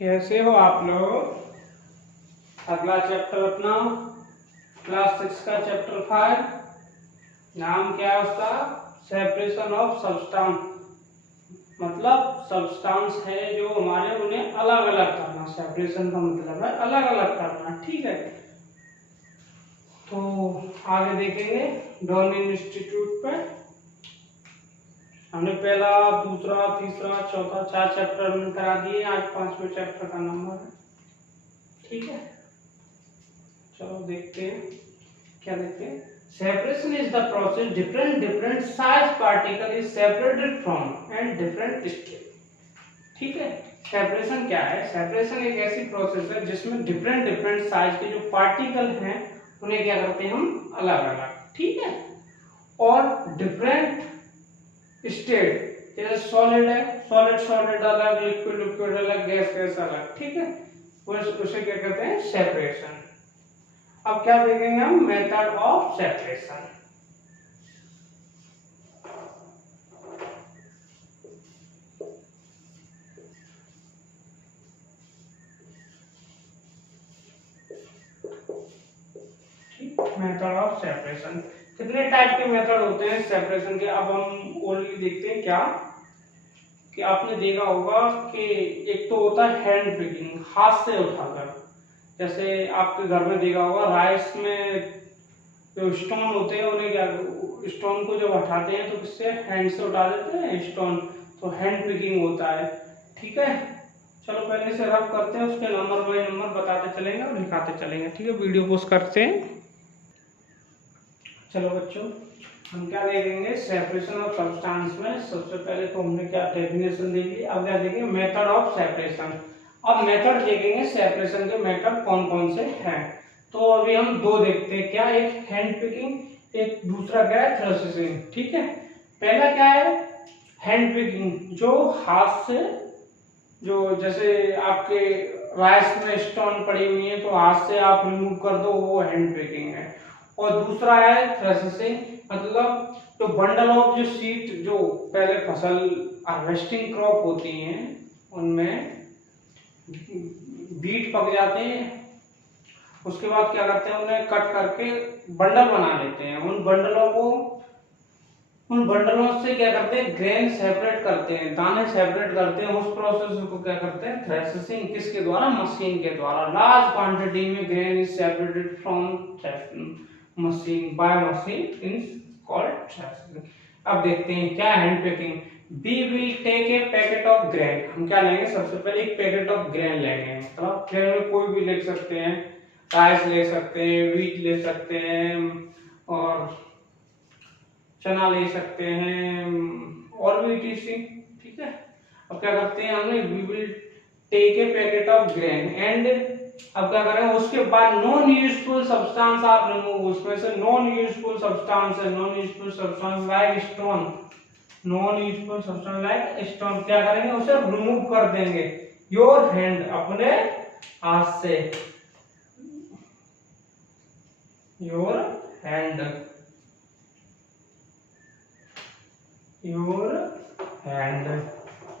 कैसे हो आप लोग। अगला चैप्टर अपना क्लास 6 का चैप्टर 5, नाम क्या है उसका? Separation of substance. मतलब सब्सटेंस है जो हमारे, उन्हें अलग अलग करना। सेपरेशन का मतलब है अलग अलग करना, ठीक है। तो आगे देखेंगे डॉर्निंग इंस्टीट्यूट पे। हमने पहला, दूसरा, तीसरा, चौथा 4 चैप्टर हमने करा दिए। आज 5वें चैप्टर का नंबर है, ठीक है। चलो देखते हैं क्या देखते हैं। Separation is the process different size particle is separated from and different state, ठीक है। सेपरेशन क्या है? सेपरेशन एक ऐसी प्रोसेस है जिसमें डिफरेंट साइज के जो पार्टिकल हैं उन्हें क्या करते हैं हम? अलग अलग, ठीक है। और डिफरेंट स्टेट, जैसे सॉलिड है, सॉलिड अलग, लिक्विड अलग, गैस अलग, ठीक है। उसे क्या कहते हैं? सेपरेशन। अब क्या देखेंगे हम? Method of separation. Method of separation. कितने टाइप के मेथड होते हैं सेपरेशन के? अब हम ओनली देखते हैं क्या कि आपने देखा होगा कि एक तो होता है हैंड पिकिंग, हाथ से उठाकर। जैसे आपके घर में देखा होगा राइस में जो स्टोन होते हैं उन्हें क्या, स्टोन को जब हटाते हैं तो किससे? हैंड से उठा देते हैं स्टोन, तो हैंड पिकिंग होता है, ठीक है। चलो पहले से रब करते हैं, उसके नंबर बाय नंबर बताते चलेंगे और लिखाते चलेंगे, ठीक है। वीडियो पोस्ट करते हैं। चलो बच्चों, हम क्या देखेंगे सेपरेशन ऑफ सब्सटेंस में? सबसे पहले तो हमने क्या डेफिनेशन देखी, अब क्या देखेंगे? Method of separation. अब मेथड देखेंगे सेपरेशन के, मेथड कौन कौन से हैं। तो अभी हम दो देखते हैं, क्या? एक हैंड पिकिंग, एक दूसरा क्या है? थ्रेसिंग, ठीक है। पहला क्या है? हैंड पिकिंग, जो हाथ से, जो जैसे आपके राइस में स्टोन पड़ी हुई है तो हाथ से आप रिमूव कर दो, वो हैंड पिकिंग है। और दूसरा है थ्रेसिंग, मतलब तो बंडल ऑफ जो सीड, जो पहले फसल हार्वेस्टिंग क्रॉप होती हैं उनमें बीट पक जाते हैं, उसके बाद क्या करते हैं? उन्हें कट करके बंडल बना लेते हैं। उन बंडलों से क्या करते हैं? ग्रेन सेपरेट करते हैं, दाने सेपरेट करते हैं। उस प्रोसेस को क्या करते हैं? थ्रेसिंग। किसके द्वारा? मशीन के द्वारा। लार्ज क्वांटिटी में grain is separated from machine by machine is called threshing. अब देखते हैं क्या hand picking. We will take a packet of grain. हम क्या लेंगे? सबसे पहले एक पैकेट ऑफ ग्रेन लेंगे। मतलब ग्रेन में कोई भी ले सकते हैं, राइस ले सकते हैं, व्हीट ले सकते हैं, और चना ले सकते हैं, और भी टीसी, ठीक है। अब क्या करते हैं हमने? We will take a packet of grain and, अब क्या करें? उसके बाद नॉन यूजफुल सब्सटेंस आप रिमूव, उसमें से नॉन यूजफुल सब्सटेंस है, non useful substance like stone, non useful substance like stone, क्या करेंगे? उसे रिमूव कर देंगे। योर हैंड, अपने हाथ से, योर हैंड, योर हैंड,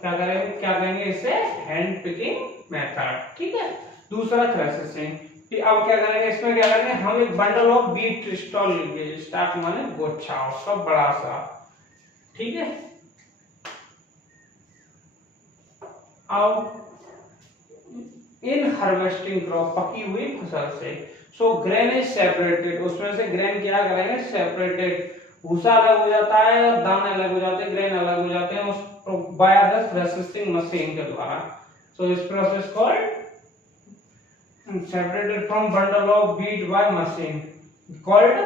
क्या करेंगे? क्या कहेंगे इसे? हैंड पिकिंग मेथड, ठीक है। दूसरा थ्रेसिंग। अब क्या करेंगे इसमें? क्या करेंगे? हम एक बंडल ऑफ बीट स्टॉक लेंगे, स्टॉक माने गोच्छा उसका बड़ा सा, ठीक है। अब इन हार्वेस्टिंग क्रॉप, पकी हुई फसल से, सो ग्रेन इज सेपरेटेड, उसमें से ग्रेन क्या करेंगे? सेपरेटेड, भूसा अलग हो जाता है और दाने अलग हो जाते हैं, ग्रेन अलग हो जाते हैं उस बाय द थ्रेसिंग मशीन के द्वारा। सो इस process called separated from bundle of beat by machine called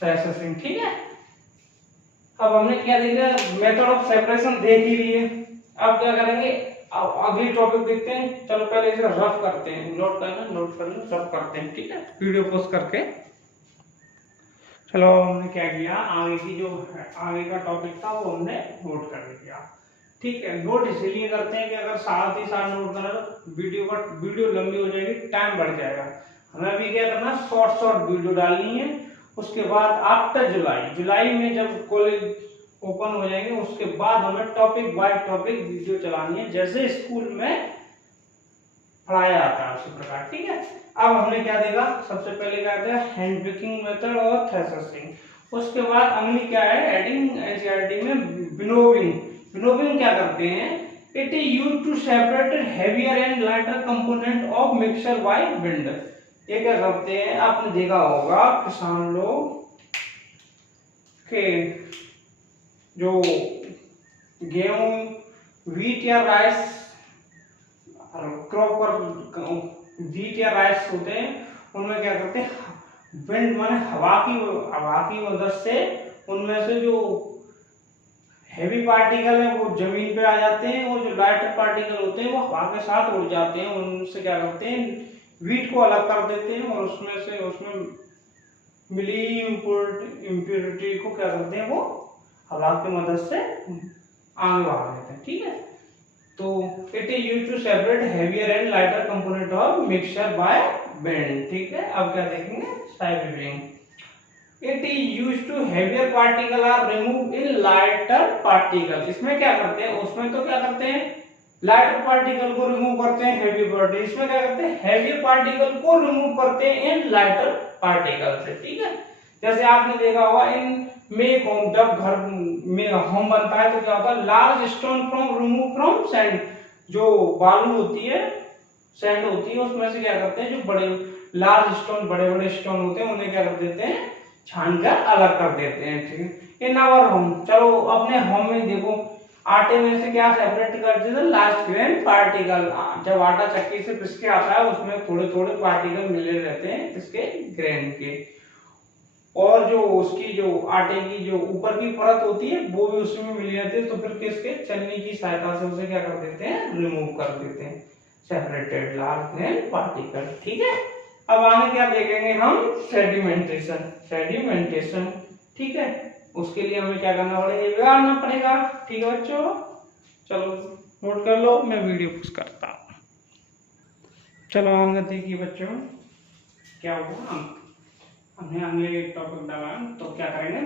threshing, ठीक है। अब हमने क्या देखा? मेथड ऑफ सेपरेशन देख ही लिए। अब क्या करेंगे? अब अगली टॉपिक देखते हैं। चलो पहले इसे रफ करते हैं, नोट करना रफ करते हैं, ठीक है, वीडियो पोस्ट करके। चलो हमने क्या किया, आगे की जो आगे का टॉपिक था वो हमने नोट कर लिया, ठीक है। नोट इसलिए करते हैं कि अगर साथ ही साथ नोट करें तो वीडियो लंबी हो जाएगी, टाइम बढ़ जाएगा। हमें अभी क्या करना? शॉर्ट वीडियो डालनी है। उसके बाद आफ्टर जुलाई में जब कॉलेज ओपन हो जाएंगे उसके बाद हमें टॉपिक बाय टॉपिक वीडियो चलानी है, जैसे स्कूल में पढ़ाया जाता है उसी प्रकार, ठीक है। अब हमने क्या देखा, सबसे पहले क्या था, हैंड पिकिंग मेथड और थ्रेसिंग। उसके बाद अगली क्या है, एडिंग एनसीईआरटी में विनोविंग। विनोविंग क्या करते हैं, it is used to separate heavier and lighter component of mixture by wind. ये क्या करते हैं, आपने देखा होगा किसान लोग के जो गेहूं, व्हीट या राइस क्रॉप पर व्हीट या राइस होते हैं, उनमें क्या करते हैं, विंड माने हवा की मदद से उनमें से जो हैवी पार्टिकल है वो जमीन पे आ जाते हैं, और जो लाइटर पार्टिकल होते हैं वो हवा के साथ उड़ जाते हैं। उनसे क्या करते हैं, व्हीट को अलग कर देते हैं, और उसमें मिली इम्प्योरिटी को क्या करते हैं, वो हवा की मदद से आगे बढ़ा देते हैं, ठीक है। तो it is used to separate heavier and lighter component of mixture by wind, ठीक है। अब क्या देखेंगे, sieving. It is used to heavier particle are remove in lighter particle. इसमें क्या करते हैं, उसमें तो क्या करते हैं, लाइटर पार्टिकल को रिमूव करते हैं हेवी पार्टिकल, इसमें क्या करते हैं, हेवी पार्टिकल को रिमूव करते हैं इन लाइटर पार्टिकल से, ठीक है। जैसे आपने देखा होगा इन मेक होम, जब घर में होम बनता है तो क्या होता है, large stone from remove from sand, जो बालू होती है, सैंड होती है, उसमें से क्या करते हैं, जो बड़े लार्ज स्टोन, बड़े बड़े स्टोन होते हैं, उन्हें क्या कर देते हैं, छानकर अलग कर देते हैं, ठीक है। इन आवर होम, चलो अपने होम में देखो, आटे में से क्या सेपरेट करते हैं, लास्ट ग्रेन पार्टिकल। जब आटा चक्की से पिस के आता है उसमें थोड़े थोड़े पार्टिकल मिले रहते हैं इसके ग्रेन के, और जो उसकी जो आटे की जो ऊपर की परत होती है वो भी उसमें मिली रहती है, तो फिर किसके चलनी की सहायता से उसे क्या कर देते हैं, रिमूव कर देते हैं, सेपरेटेड लार्ज ग्रेन पार्टिकल, ठीक है। अब आगे क्या देखेंगे हम, सेडिमेंटेशन। सेडिमेंटेशन, ठीक है, उसके लिए हमें क्या करना पड़ेगा, बिगाड़ना पड़ेगा, ठीक है बच्चों। चलो नोट कर लो, मैं वीडियो पुश करता हूँ। चलो आगे देखिए बच्चों, क्या हुआ, हमने आगे टॉपिक डाला, तो क्या करेंगे,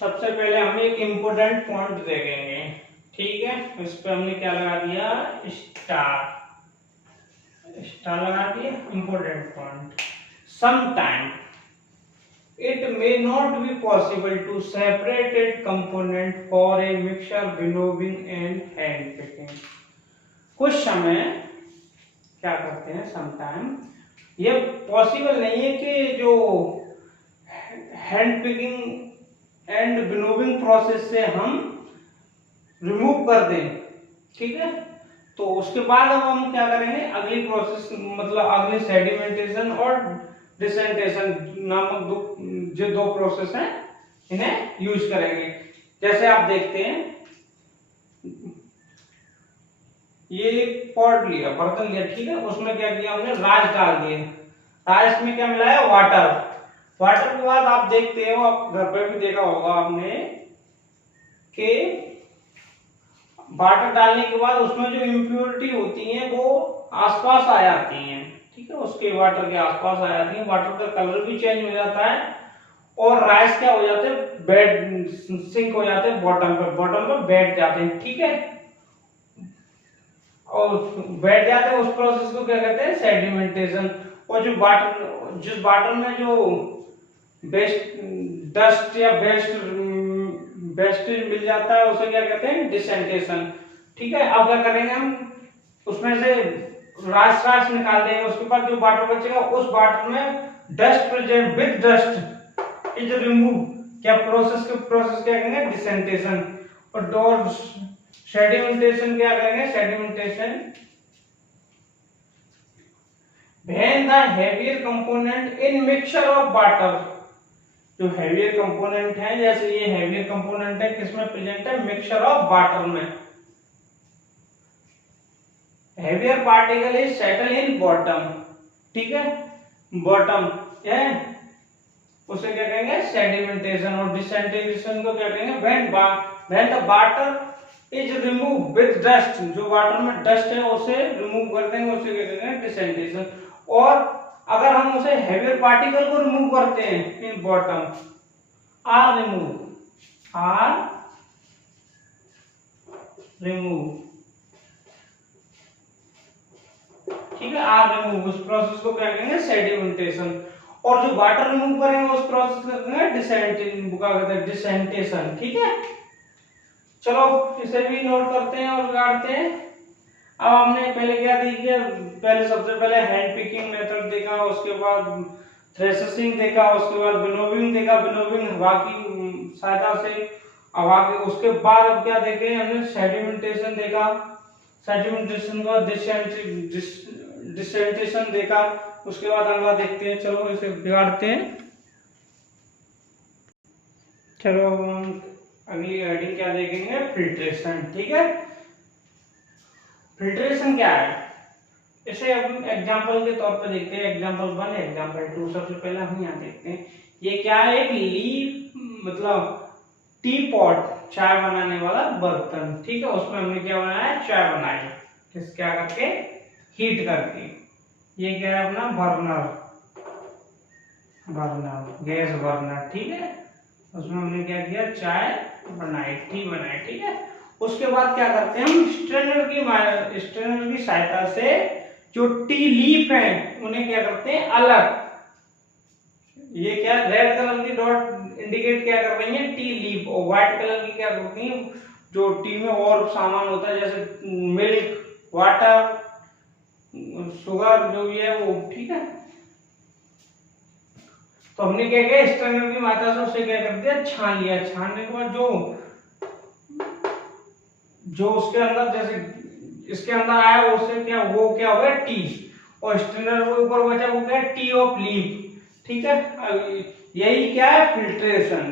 सबसे पहले हम एक इम्पोर्टेंट पॉइंट देखेंगे, ठीक है। इस पे हमने क्या लगा दिया, स्टार, स्टार लगा दिया, important point. Sometime it may not be possible to separate its component for a mixture, winnowing and hand picking। कुछ समय क्या करते हैं, समटाइम ये पॉसिबल नहीं है कि जो hand picking and winnowing process से हम रिमूव कर दें, ठीक है। तो उसके बाद अब हम क्या करेंगे, अगली प्रोसेस मतलब अगली सेडिमेंटेशन और डिसेंटेशन नामक जो दो प्रोसेस हैं इन्हें यूज करेंगे। जैसे आप देखते हैं, ये पॉट लिया, बर्तन लिया, ठीक है, उसमें क्या किया हमने, राइस डाल दिए, राइस में क्या मिलाया, वाटर। वाटर के बाद आप देखते हो, आप घर पे भी देखा होगा आपने कि वाटर डालने के बाद उसमें जो इम्प्योरिटी होती है वो आसपास आ जाती हैं, ठीक है, उसके वाटर के आसपास आ जाती है, वाटर का कलर भी चेंज हो जाता है, और राइस क्या हो जाते हैं, बेड सिंक हो जाते हैं, बॉटम पे बैठ जाते हैं, ठीक है, और बैठ जाते हैं, उस प्रोसेस को क्या कहते हैं, सेडिमेंटेशन। और जो वाटर, जिस वाटर में जो बेस्ट डस्ट या वेस्टेज मिल जाता है उसे क्या कहते हैं, डिसेंटेशन, ठीक है। अब क्या करेंगे हम, उसमें से राइस निकाल देंगे, उसके बाद जो वाटर बचेगा उस वाटर में dust present with dust is remove, क्या प्रोसेस क्या करेंगे, डिसेंटेशन। और डोर सेडिमेंटेशन क्या करेंगे, sedimentation when the heavier component in mixture of water, जो हेवियर कंपोनेंट है, जैसे ये हेवियर कंपोनेंट है, किसमें प्रेजेंट है, मिक्सचर ऑफ वाटर में, heavier particle is settle in bottom, ठीक है, बॉटम है, उसे क्या कहेंगे, सेडिमेंटेशन। और डिसेंटेशन को क्या कहेंगे, when the water is removed with dust, जो वाटर में डस्ट है उसे रिमूव कर देंगे, उसे क्या कहेंगे, डिसेंटेशन। और अगर हम उसे हेवियर पार्टिकल को रिमूव करते हैं इन बॉटम, आर रिमूव ठीक है, आर रिमूव, उस प्रोसेस को क्या कहेंगे सेडिमेंटेशन। और जो वाटर रिमूव करेंगे उस प्रोसेस को कहेंगे डिसेंटेशन। ठीक है, चलो इसे भी नोट करते हैं और लगाते हैं। अब हमने पहले क्या देखिए, पहले सबसे पहले हैंड पिकिंग मेथड देखा, उसके बाद थ्रेसिंग देखा, उसके बाद विनोविंग देखा, विनोविंग हवा की सहायता से, हवा के, उसके बाद अब क्या देखे हमने सेडिमेंटेशन देखा, सेडिमेंटेशन का डिसेंटेशन देखा, उसके बाद अगला देखते हैं। चलो इसे बिगाड़ते हैं। चलो अगली हेडिंग क्या देखेंगे, फिल्ट्रेशन। ठीक है, फिल्ट्रेशन क्या है इसे हम एग्जांपल के तौर पर देखते हैं, एग्जांपल 1 एग्जांपल 2। सबसे पहले हम यहाँ देखते हैं ये क्या है, एक लीफ मतलब टी पॉट, चाय बनाने वाला बर्तन। ठीक है, उसमें हमने क्या बनाया, चाय बनाई, किस क्या करके, हीट करके। ये क्या है अपना बर्नर, गैस बर्नर। ठीक है, उसमें हमने क्या किया, चाय बनाई, टी बनाई। ठीक है, उसके बाद क्या करते हैं हम, स्ट्रेनर की सहायता से जो टी लीफ है उन्हें क्या करते हैं, अलग, ये क्या रेड कलर की डॉट इंडिकेट क्या कर रही है, टी लीफ, और व्हाइट कलर की क्या करती है, जो टी में और सामान होता है जैसे मिल्क, वाटर, शुगर जो भी है वो। ठीक है, तो हमने क्या किया, स्ट्रेनर की मदद से उसे क्या कर दिया, छान लिया। छानने के बाद जो उसके अंदर, जैसे इसके अंदर आया उससे क्या, वो क्या हो गया, टी, और स्ट्रेनर के ऊपर बचा वो क्या, टी ऑफ लीफ। ठीक है, यही क्या है, फिल्ट्रेशन।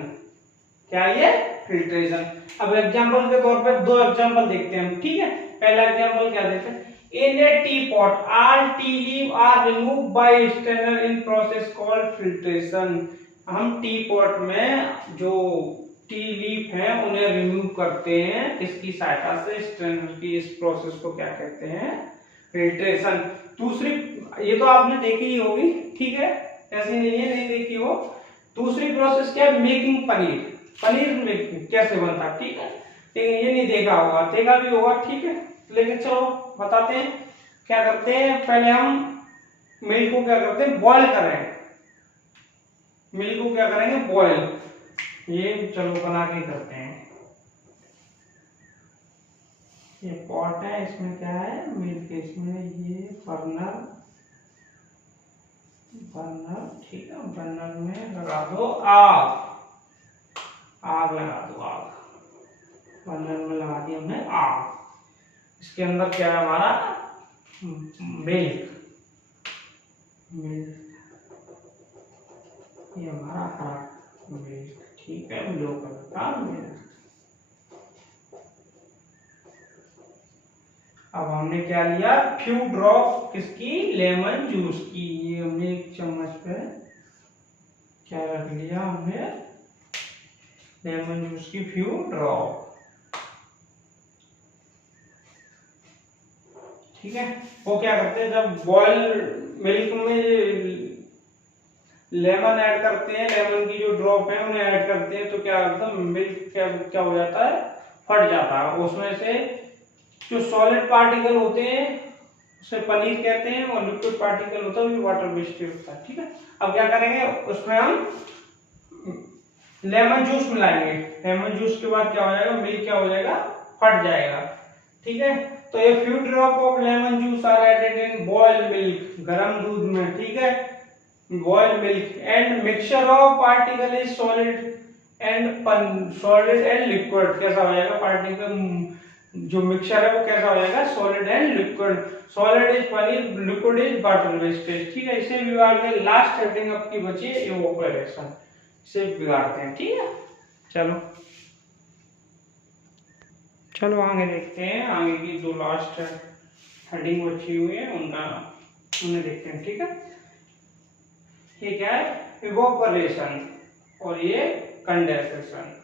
क्या ये, फिल्ट्रेशन। अब एग्जांपल के तौर पे 2 एग्जांपल देखते हैं हम। ठीक है, पहला एग्जांपल क्या देते हैं, in a tea pot all tea leaf are remove by strainer in process called filtration. हम टी पॉट में जो टी लीफ है उन्हें रिमूव करते हैं, किसकी सहायता से, स्ट्रेनर की। इस प्रोसेस को क्या कहते हैं, फिल्ट्रेशन। दूसरी, ये तो आपने देखी ही होगी। ठीक है, ऐसी नहीं है नहीं देखी हो। दूसरी प्रोसेस क्या है, मेकिंग पनीर। पनीर मेकिंग कैसे बनता है, ठीक है, लेकिन ये नहीं देखा होगा, देखा भी होगा। ठीक है, लेकिन चलो बताते हैं। क्या करते हैं, पहले हम मिल्क को क्या करते हैं, बॉईल करें, मिल्क को क्या करेंगे, बॉईल। ये चलो बना के करते हैं। ये पॉट है, इसमें क्या है, मिल्क, इसमें ये बर्नर, ठीक है, बर्नर में लगा दो आग, लगा दो आग, बर्नर में लगा दी हमने आग। इसके अंदर क्या है हमारा, मिल्क, ये हमारा हरा मिल्क। ठीक है, ब्लू कलर का मिल्क। अब हमने क्या लिया, फ्यू ड्रॉप किसकी, लेमन जूस की। ये हमने एक चम्मच पे क्या रख लिया, हमने लेमन जूस की फ्यू ड्रॉप। ठीक है, वो क्या करते हैं, जब बॉयल मिल्क में लेमन ऐड करते हैं, लेमन की जो ड्रॉप है उन्हें ऐड करते हैं, तो क्या होता है, मिल्क क्या हो जाता है, फट जाता है। उसमें से जो सॉलिड पार्टिकल होते हैं उसे पनीर कहते हैं, और लिक्विड पार्टिकल होता है वो वाटर बेस्ड होता है। ठीक है, अब क्या करेंगे, उसमें हम लेमन जूस मिलाएंगे। लेमन जूस के बाद क्या हो जाएगा, मिल्क क्या हो जाएगा, फट जाएगा। ठीक है, तो ये few drop of lemon juice are added in boiled milk, गरम दूध में। ठीक है, boiled milk, and mixture of particle is solid and liquid. कैसा हो जाएगा, पार्टिकल जो मिक्सचर है वो कैसा हो जाएगा, solid and liquid. Solid is paneer, liquid is water wastage. ठीक है, इसे बिगाड़ के लास्ट हेडिंग आपकी बची है इवोपोरेशन, इसे बिगाड़ते हैं। ठीक है, चलो आगे देखते हैं, आगे की 2 लास्ट हेडिंग बची हुई है उन्हें देखते हैं। ठीक है, ये क्या है, इवोपोरेशन और ये कंडेंसेशन।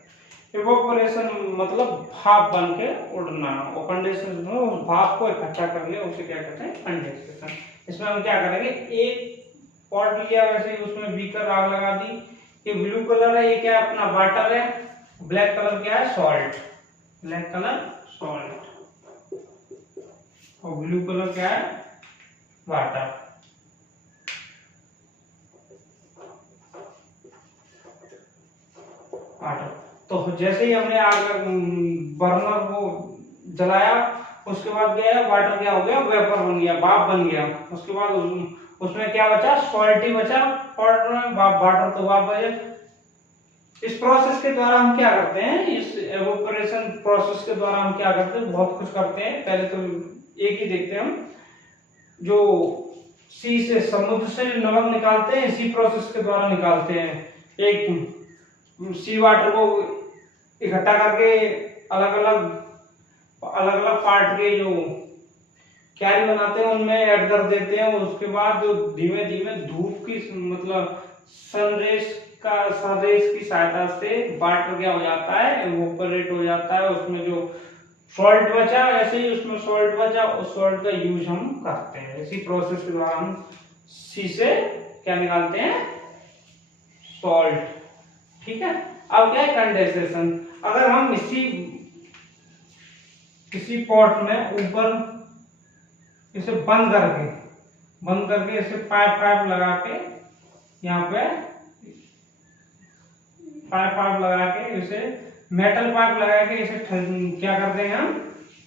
इवोपोरेशन मतलब भाप बन के उड़ना, और कंडेंसेशन में उस भाप को इकट्ठा कर लिया, उसे क्या कहते हैं, कंडेंसेशन। इसमें हम क्या करेंगे, एक पॉट लिया, वैसे ही उसमें बीकर आग लगा दी। ये ब्लू कलर है, ये क्या है, अपना वाटर है। ब्लैक कलर क्या है, सॉल्ट, ब्लैक कलर सॉल्ट, और ब्लू कलर क्या है, वाटर। वाटर तो जैसे ही हमने आग बर्नर को जलाया, उसके बाद क्या है, वाटर क्या हो गया, वेपर बन गया, भाप बन गया। उसके बाद उसमें क्या बचा, सॉल्ट ही बचा, और वाटर तो भाप बचे। इस प्रोसेस के द्वारा हम क्या करते हैं, इस एवोपरेशन प्रोसेस के द्वारा हम क्या करते हैं, बहुत कुछ करते हैं। पहले तो एक ही देखते हैं हम, जो सी से, समुद्र से नमक निकालते हैं, इसी प्रोसेस के द्वारा निकालते हैं। एक सी वाटर को इकट्ठा करके अलग अलग पार्ट के जो क्यारी बनाते हैं उनमें ऐड कर देते हैं। उसके बाद जो धीमे धीमे धूप की मतलब सनरेज की सहायता से वाटर क्या हो जाता है, इवोपरेट हो जाता है। उसमें जो सॉल्ट बचा, ऐसे ही उसमें सॉल्ट बचा, उस सॉल्ट का यूज हम करते हैं। इसी प्रोसेस के द्वारा हम सी से क्या निकालते हैं, सॉल्ट। ठीक है। अब क्या है, कंडेंसेशन। अगर हम किसी पॉट में ऊपर इसे बंद करके इसे पाइप लगा के, यहाँ पे पाइप लगा के, इसे मेटल पाइप लगा के इसे क्या कर देंगे, हम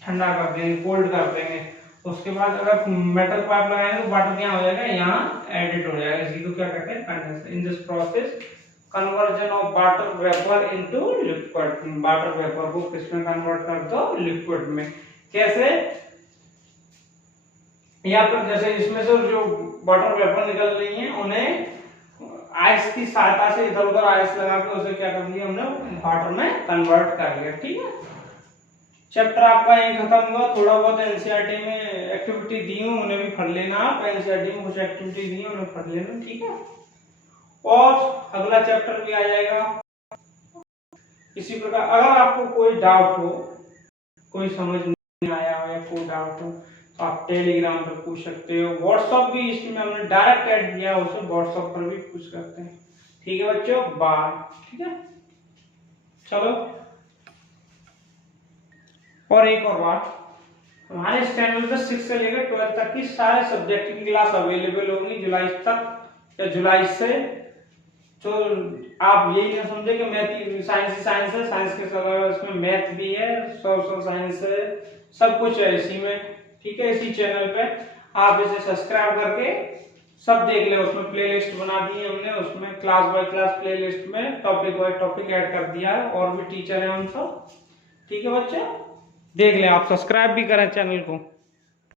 ठंडा कर देंगे, कोल्ड कर देंगे। उसके बाद अगर मेटल पाइप लगाएंगे तो वाटर क्या हो जाएगा, यहाँ एडिट हो जाएगा। इसी को क्या कहते हैं, condensation. In this process conversion of water vapour into liquid. Water vapour को किसमें कन्वर्ट कर दो, लिक्विड में। कैसे, या फिर जैसे इसमें से जो वाटर वेपर निकल रही है, उन्हें आइस की सहायता से इधर उधर आइस लगा के उसे क्या कर दिया हमने, वाटर में कन्वर्ट कर लिया। ठीक है। चैप्टर आपका यही खत्म हुआ। थोड़ा बहुत एनसीईआरटी में एक्टिविटी दी हूँ, उन्हें भी पढ़ लेना। आप एनसीईआरटी में कुछ एक्टिविटी दी है, उन्हें पढ़ लेना। ठीक है। और अगला चैप्टर भी आ जाएगा इसी प्रकार। अगर आपको कोई डाउट हो, कोई समझ नहीं आया हो या कोई डाउट हो, तो आप टेलीग्राम पर पूछ सकते हो। व्हाट्सएप भी इसमें हमने डायरेक्ट ऐड किया, उसे व्हाट्सएप पर भी पूछ सकते हैं। ठीक है बच्चों, बाय। ठीक है, चलो। और एक और बात, हमारे इस चैनल पर 6 से लेकर 12 तक की सारे सब्जेक्ट की क्लास अवेलेबल होगी जुलाई तक या जुलाई से। तो आप यही ना समझे कि मैथ साइंस है, साइंस के अलावा इसमें मैथ भी है, सोशल साइंस है, सब कुछ है इसी में। ठीक है। इसी चैनल पे आप इसे सब्सक्राइब करके सब देख ले। उसमें प्लेलिस्ट बना दी है हमने, उसमें क्लास बाय क्लास प्लेलिस्ट में टॉपिक बाय टॉपिक ऐड कर दिया है, और भी टीचर है उन सब। ठीक है बच्चे, देख ले आप, सब्सक्राइब भी करें चैनल को।